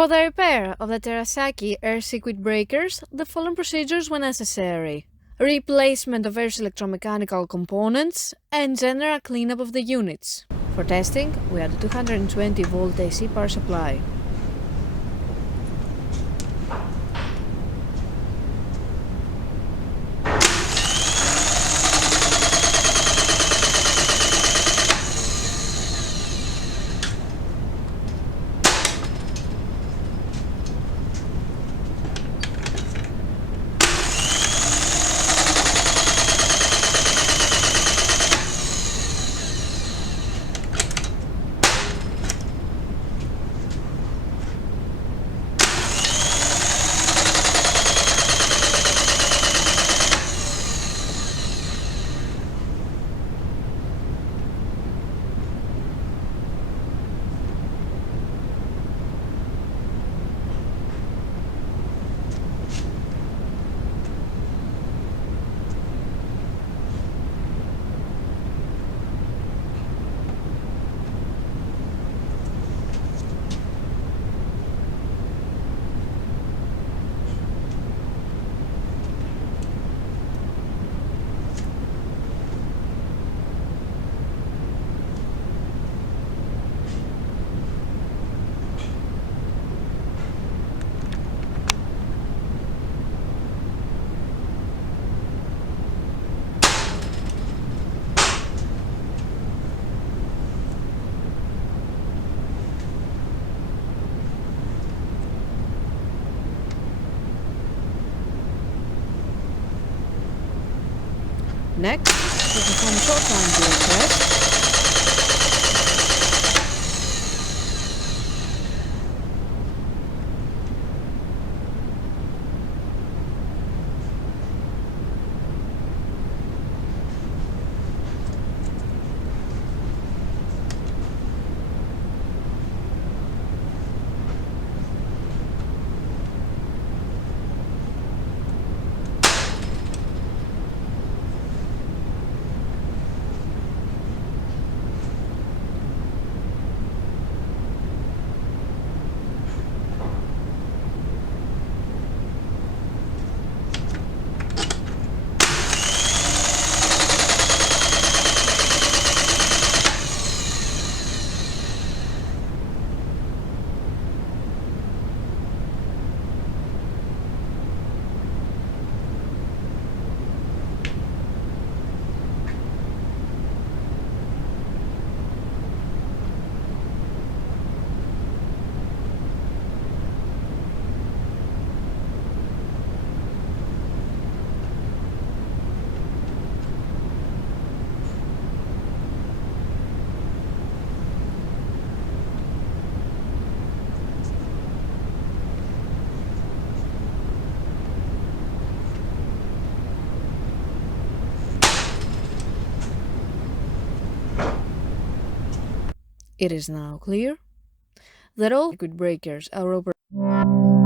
For the repair of the Terasaki air circuit breakers, the following procedures were necessary: replacement of various electromechanical components and general cleanup of the units. For testing, we had a 220 volt AC power supply. Next, we perform short-time blade test. It is now clear that all circuit breakers are operating.